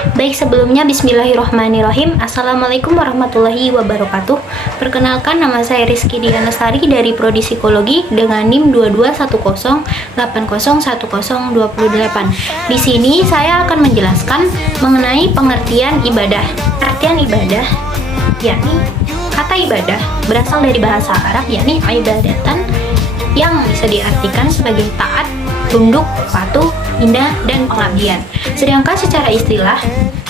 Baik, sebelumnya bismillahirrahmanirrahim. Assalamualaikum warahmatullahi wabarakatuh. Perkenalkan, nama saya Rizky Diana Lestari dari Prodi Psikologi dengan NIM 2210801028. Di sini saya akan menjelaskan mengenai pengertian ibadah. Pengertian ibadah yakni kata ibadah berasal dari bahasa Arab yakni ibadatan, yang bisa diartikan sebagai taat, tunduk, patuh, indah, dan pengabdian. Sedangkan secara istilah,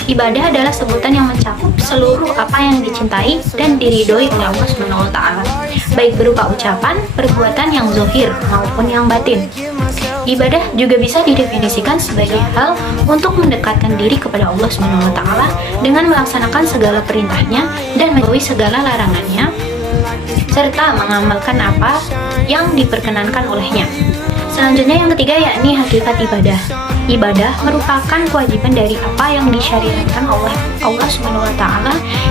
ibadah adalah sebutan yang mencakup seluruh apa yang dicintai dan diridhoi oleh Allah SWT, baik berupa ucapan, perbuatan yang zahir maupun yang batin. Ibadah juga bisa didefinisikan sebagai hal untuk mendekatkan diri kepada Allah SWT dengan melaksanakan segala perintahnya dan menjauhi segala larangannya, serta mengamalkan apa yang diperkenankan olehnya. Selanjutnya yang ketiga yakni hakikat ibadah. Ibadah merupakan kewajiban dari apa yang disyariatkan oleh Allah SWT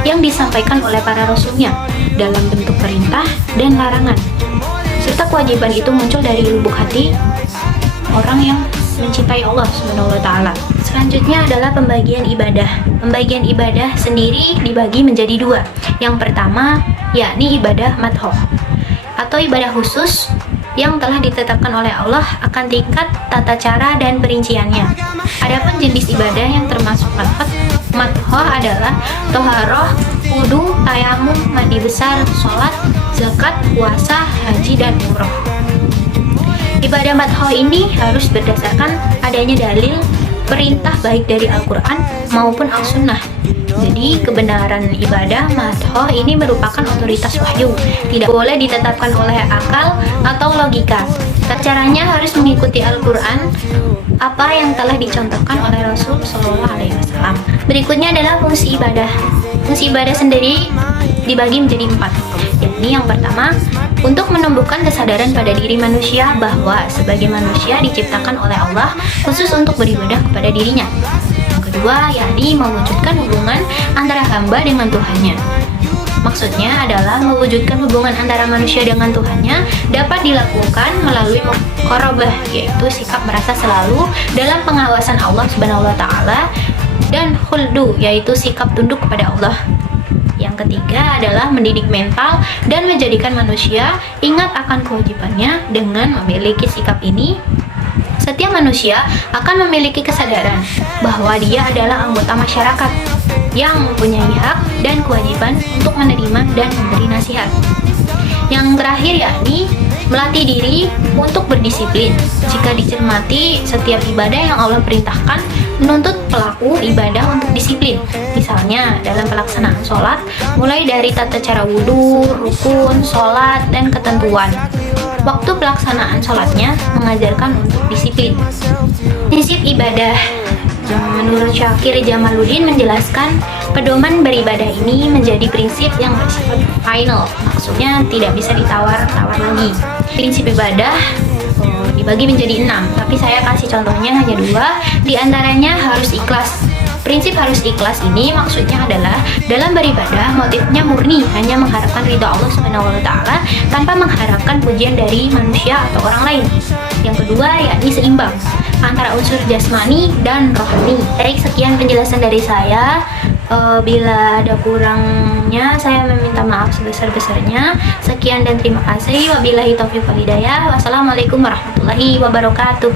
yang disampaikan oleh para rasulnya dalam bentuk perintah dan larangan. Serta kewajiban itu muncul dari lubuk hati orang yang mencintai Allah SWT. Selanjutnya adalah pembagian ibadah. Pembagian ibadah sendiri dibagi menjadi dua. Yang pertama yakni ibadah madhoh atau ibadah khusus yang telah ditetapkan oleh Allah akan tingkat, tata cara, dan perinciannya. Adapun jenis ibadah yang termasuk madhoh adalah toharoh, wudu, tayamum, mandi besar, sholat, zakat, puasa, haji, dan umroh. Ibadah madhoh ini harus berdasarkan adanya dalil perintah baik dari Al-Quran maupun Al-Sunnah. Jadi kebenaran ibadah madhoh ini merupakan otoritas wahyu, tidak boleh ditetapkan oleh akal atau logika. Caranya harus mengikuti Al-Quran, apa yang telah dicontohkan oleh Rasul Shallallahu Alaihi Wasallam. Berikutnya adalah fungsi ibadah. Fungsi ibadah sendiri dibagi menjadi 4, yakni yang pertama, untuk menumbuhkan kesadaran pada diri manusia bahwa sebagai manusia diciptakan oleh Allah khusus untuk beribadah kepada dirinya. Yang kedua, yakni mewujudkan hubungan antara hamba dengan Tuhannya. Maksudnya adalah mewujudkan hubungan antara manusia dengan Tuhannya dapat dilakukan melalui muqarabah, yaitu sikap merasa selalu dalam pengawasan Allah SWT, dan khuldu, yaitu sikap tunduk kepada Allah. Yang ketiga adalah mendidik mental dan menjadikan manusia ingat akan kewajibannya. Dengan memiliki sikap ini, setiap manusia akan memiliki kesadaran bahwa dia adalah anggota masyarakat yang mempunyai hak dan kewajiban untuk menerima dan memberi nasihat. Yang terakhir yakni melatih diri untuk berdisiplin. Jika dicermati, setiap ibadah yang Allah perintahkan menuntut pelaku ibadah untuk disiplin. Misalnya dalam pelaksanaan sholat, mulai dari tata cara wudhu, rukun, sholat, dan ketentuan. Waktu pelaksanaan sholatnya mengajarkan untuk disiplin. Prinsip ibadah. Menurut Syakir Jamaluddin menjelaskan, pedoman beribadah ini menjadi prinsip yang bersifat final, maksudnya tidak bisa ditawar-tawar lagi. Prinsip ibadah dibagi menjadi 6, tapi saya kasih contohnya hanya 2. Di antaranya harus ikhlas. Prinsip harus ikhlas ini maksudnya adalah dalam beribadah motifnya murni, hanya mengharapkan ridha Allah SWT tanpa mengharapkan pujian dari manusia atau orang lain. Yang kedua yakni seimbang antara unsur jasmani dan rohani. Baik, sekian penjelasan dari saya. Bila ada kurangnya, saya meminta maaf sebesar-besarnya. Sekian dan terima kasih. Wabillahi taufiq wal hidayah. Wassalamualaikum warahmatullahi wabarakatuh.